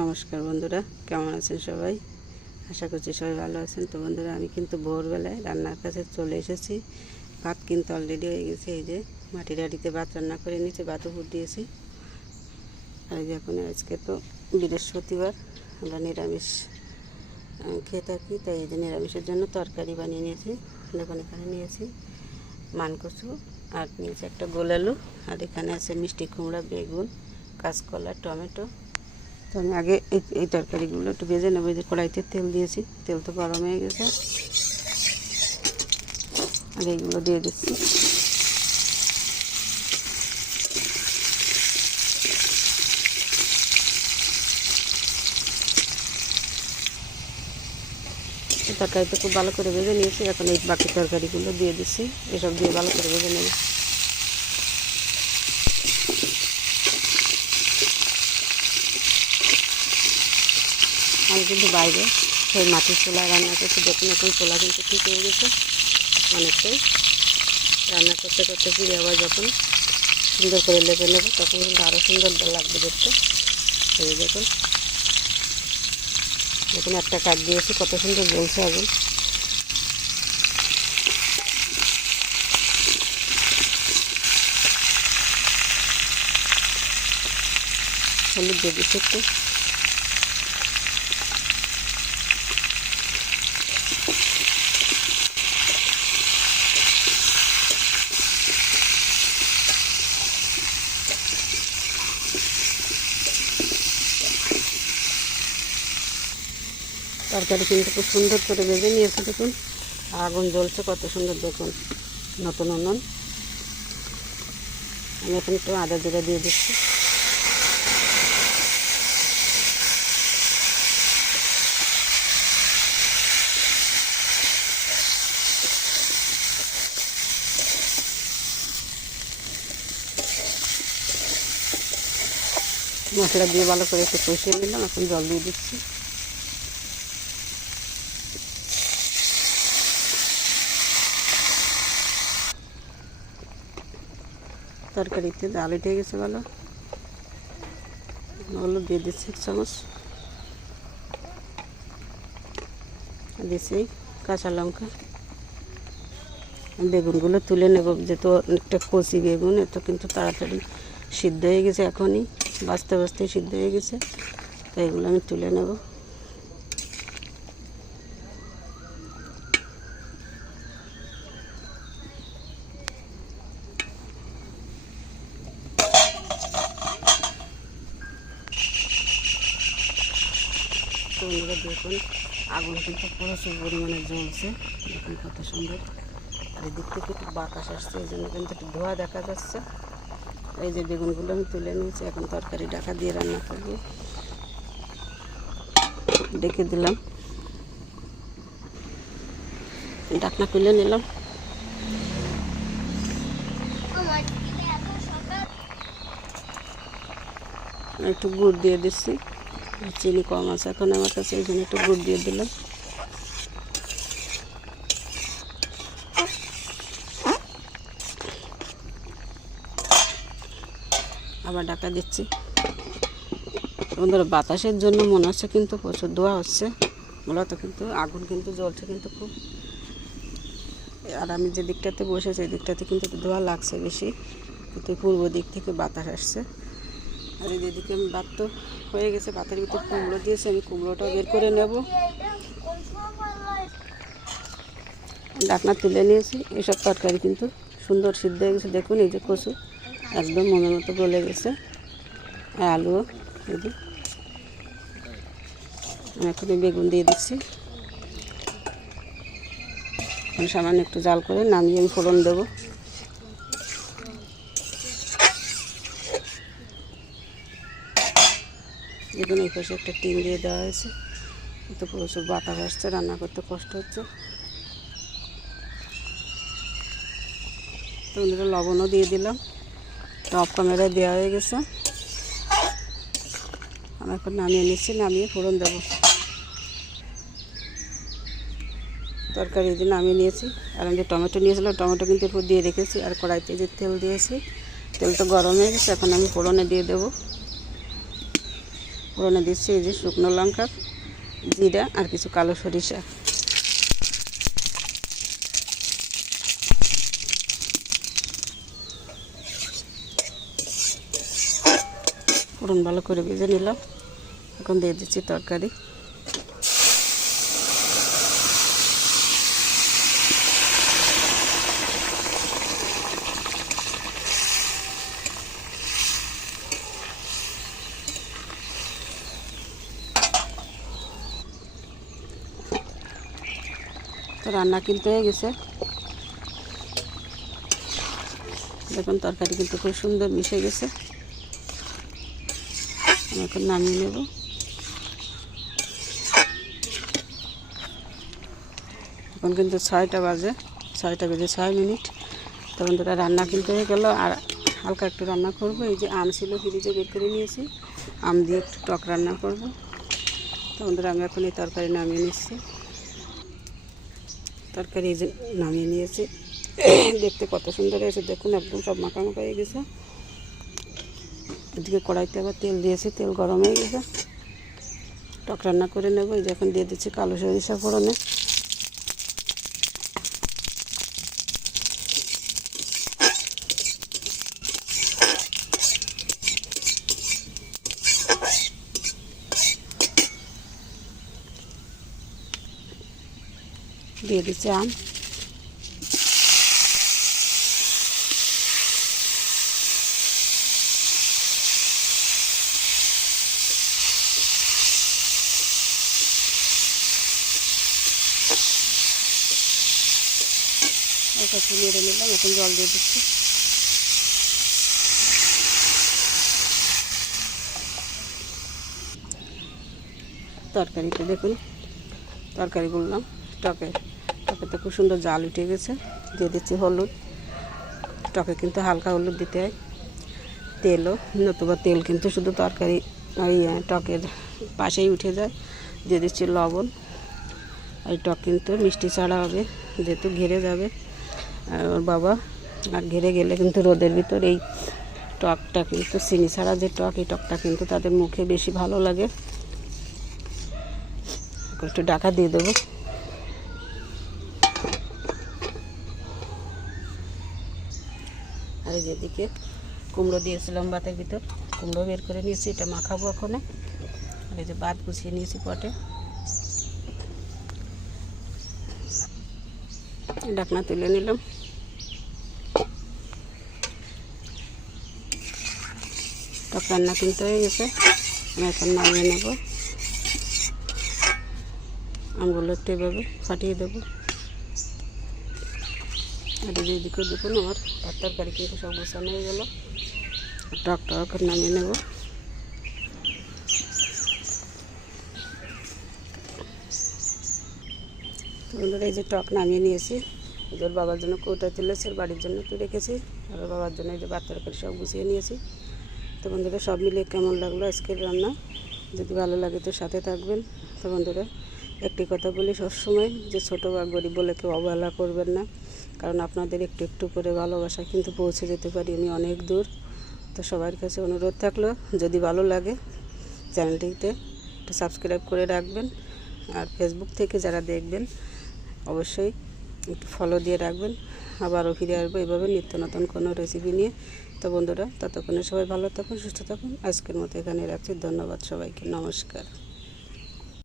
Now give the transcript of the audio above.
নমস্কার বন্ধুরা, কেমন আছেন সবাই? আশা করছি সবাই ভালো আছেন। তো বন্ধুরা, আমি কিন্তু ভোরবেলায় রান্নার কাছে চলে এসেছি। ভাত কিন্তু অলরেডি হয়ে গেছে। এই যে মাটির হাঁড়িতে ভাত রান্না করে নিচে ভাত উপর দিয়েছি। আর এই যে এখন আজকে তো বৃহস্পতিবার, আমরা নিরামিষ খেয়ে থাকি, তাই এই যে নিরামিষের জন্য তরকারি বানিয়ে নিয়েছি। দেখুন এখানে নিয়েছি মানকচু, আর নিয়েছি একটা গোল আলু, আর এখানে আছে মিষ্টি কুমড়া, বেগুন, কাঁচকলা, টমেটো। তো আমি আগে এই তরকারিগুলো একটু ভেজে নেবো। যে কড়াইতে তেল দিয়েছি, তেল তো গরম হয়ে গেছে, আর এইগুলো দিয়ে দিচ্ছি। তরকারিটা খুব ভালো করে ভেজে নিয়েছি। এখন এই বাকি তরকারিগুলো দিয়ে দিচ্ছি, এসব দিয়ে ভালো করে ভেজে নেব। আমি কিন্তু বাইরে সেই মাটির চুলায় রান্না করছি। দেখুন এখন চুলা কিন্তু ঠিক হয়ে গেছে অনেকটাই। রান্না করতে করতে ফিরে আবার যখন সুন্দর করে লেপে নেব তখন কিন্তু আরও সুন্দর লাগবে দেখতে। এই দেখুন দেখুন একটা কাঠ দিয়েছি, কত সুন্দর জ্বলছে আগুন। হলুদ দিয়ে দিচ্ছি একটু। তরকারি কিন্তু খুব সুন্দর করে ভেজে নিয়েছে। দেখুন আগুন জ্বলছে কত সুন্দর, দেখুন নতুন উনুন। আমি এখন একটু আদা জিরা দিয়ে দিচ্ছি। মশলা দিয়ে ভালো করে একটু কষিয়ে নিলাম, এখন জল দিয়ে দিচ্ছি। তরকারিতে ডাল উঠে গেছে ভালো, হলুদ দিয়ে দিচ্ছি 1 চামচ, দিচ্ছি কাঁচা লঙ্কা। বেগুনগুলো তুলে নেব, যেহেতু অনেকটা কচি বেগুন, এত কিন্তু তাড়াতাড়ি সিদ্ধ হয়ে গেছে, এখনই বাঁচতে বাঁচতে সিদ্ধ হয়ে গেছে, তাই এগুলো আমি তুলে নেব। বন্ধুরা দেখুন আগুন কিন্তু প্রচুর পরিমাণে জ্বলছে, দেখুন কত সুন্দর। আর এদিক থেকে একটু বাতাস আসছে, এই জন্য কিন্তু একটু ধোঁয়া দেখা যাচ্ছে। এই যে বেগুনগুলো আমি তুলে নিয়েছি, এখন তরকারি ঢাকা দিয়ে রান্না করব। ডেকে দিলাম, ঢাকনা খুলে নিলাম। একটু গুড় দিয়ে দিচ্ছি, চিনি কম আছে এখন আমার কাছে, এই জন্য একটু গুড় দিয়ে দিলাম। আবার ঢাকা দিচ্ছি। বন্ধুরা বাতাসের জন্য মনে হচ্ছে কিন্তু প্রচুর ধোঁয়া হচ্ছে, মূলত কিন্তু আগুন কিন্তু জ্বলছে কিন্তু খুব। আর আমি যে দিকটাতে বসেছি এই দিকটাতে কিন্তু ধোঁয়া লাগছে বেশি, কিন্তু পূর্ব দিক থেকে বাতাস আসছে। আর এই যেদিকে আমি ভাত তো হয়ে গেছে, ভাতের ভিতর কুমড়ো দিয়েছি, আমি কুমড়োটাও বের করে নেব। ঢাকনা তুলে নিয়েছি। এসব তরকারি কিন্তু সুন্দর সিদ্ধ হয়ে গেছে, দেখুন এই যে কচু একদম মনের মতো গলে গেছে, আলুও। এই যে আমি এখন বেগুন দিয়ে দিচ্ছি, সামান্য একটু জাল করে নামিয়ে আমি ফোড়ন দেবো। দেখুন এই পাশে একটা টিন দিয়ে দেওয়া হয়েছে, তো প্রচুর বাতাস আসছে, রান্না করতে কষ্ট হচ্ছে। তো বন্ধুরা লবণও দিয়ে দিলাম, টপ ক্যামেরায় দেওয়া হয়ে গেছে। আমি এখন নামিয়ে নিচ্ছি, নামিয়ে ফোড়ন দেবো। তরকারি দিয়ে নামিয়ে নিয়েছি। আর আমি যে টমেটো নিয়েছিলাম, টমেটো কিন্তু এরপর দিয়ে রেখেছি। আর কড়াইতে যে তেল দিয়েছি, তেল তো গরম হয়ে গেছে, এখন আমি ফোড়নে দিয়ে দেবো। ফোড়নে দিচ্ছি এই যে শুকনো লঙ্কা, জিরা আর কিছু কালো সরিষা। ফোড়ন ভালো করে ভেজে নিলাম। এখন দিয়ে দিচ্ছি তরকারি। তো রান্না কিন্তু হয়ে গেছে। দেখুন তরকারি কিন্তু খুব সুন্দর মিশে গেছে। আমি এখন নামিয়ে নেব। এখন কিন্তু 6টা বাজে, 6টা বেজে 6 মিনিট। তো বন্ধুরা রান্না কিন্তু হয়ে গেল। আর হালকা একটু রান্না করব। এই যে আম ছিল ফ্রিজে বের করে নিয়েছি, আম দিয়ে একটু টক রান্না করব। তো বন্ধুরা আমি এখন এই তরকারি নামিয়ে নিচ্ছি। তরকারি এই যে নামিয়ে নিয়েছি। দেখতে কত সুন্দর হয়েছে দেখুন, একদম সব মাখা মাখা হয়ে গেছে। এদিকে কড়াইতে আবার তেল দিয়েছি, তেল গরম হয়ে গেছে। টক রান্না করে নেব। এই যে এখন দিয়ে দিচ্ছি কালো সরিষা ফোড়নে। দিয়ে দিচ্ছি আম। ওটা নেড়ে নিলাম। এখন জল দিয়ে দিচ্ছি। তরকারিতে দেখুন, তরকারি বললাম টকেতে খুব সুন্দর জাল উঠে গেছে। দিয়ে দিচ্ছি হলুদ। টকে কিন্তু হালকা হলুদ দিতে হয়। তেলও, নতুবা তেল কিন্তু শুধু তরকারি ওই টকের পাশেই উঠে যায়। দিয়ে দিচ্ছি লবণ। এই টক কিন্তু মিষ্টি ছাড়া হবে, যেহেতু ঘেরে যাবে আর ওর বাবা। আর ঘেরে গেলে কিন্তু রোদের ভিতর এই টকটা কিন্তু চিনি ছাড়া যে টক, এই টকটা কিন্তু তাদের মুখে বেশি ভালো লাগে। একটু ঢাকা দিয়ে দেবো। আর যেদিকে কুমড়ো দিয়েছিলাম ভাতের ভিতর, কুমড়ো বের করে নিয়েছি, এটা মাখাবো এখন। আর এই যে ভাত গুছিয়ে নিয়েছি পটে। ঢাকনা তুলে নিলাম। টক রান্না কিন্তু হয়ে গেছে। আমি এখন নামিয়ে নেব। আমগুলো একটু এভাবে ফাটিয়ে দেবো। আর যেদিকে দেখুন আমার ভাত তরকারি কিন্তু সব গোছানো হয়ে গেল। টকটা এখন নামিয়ে নেব। বন্ধুরা এই যে টক নামিয়ে নিয়েছি। ওদের বাবার জন্য কৌটায় তুলেছি, বাড়ির জন্য একটু রেখেছি। আর বাবার জন্য এই যে ভাত তরকারি সব গুছিয়ে নিয়েছি। তো বন্ধুরা সব মিলিয়ে কেমন লাগলো আজকের রান্না, যদি ভালো লাগে তো সাথে থাকবেন। তো বন্ধুরা একটি কথা বলি সবসময়, যে ছোটো বা গরিব বলে কেউ অবহেলা করবেন না। কারণ আপনাদের একটু একটু করে ভালোবাসা কিন্তু পৌঁছে যেতে পারি আমি অনেক দূর। তো সবার কাছে অনুরোধ থাকলো, যদি ভালো লাগে চ্যানেলটিতে একটু সাবস্ক্রাইব করে রাখবেন। আর ফেসবুক থেকে যারা দেখবেন অবশ্যই একটু ফলো দিয়ে রাখবেন। আবারও ফিরে আসবো এভাবে নিত্য নতুন কোনো রেসিপি নিয়ে। তো বন্ধুরা ততক্ষণে সবাই ভালো থাকুন, সুস্থ থাকুন। আজকের মতো এখানে রাখছি। ধন্যবাদ সবাইকে। নমস্কার।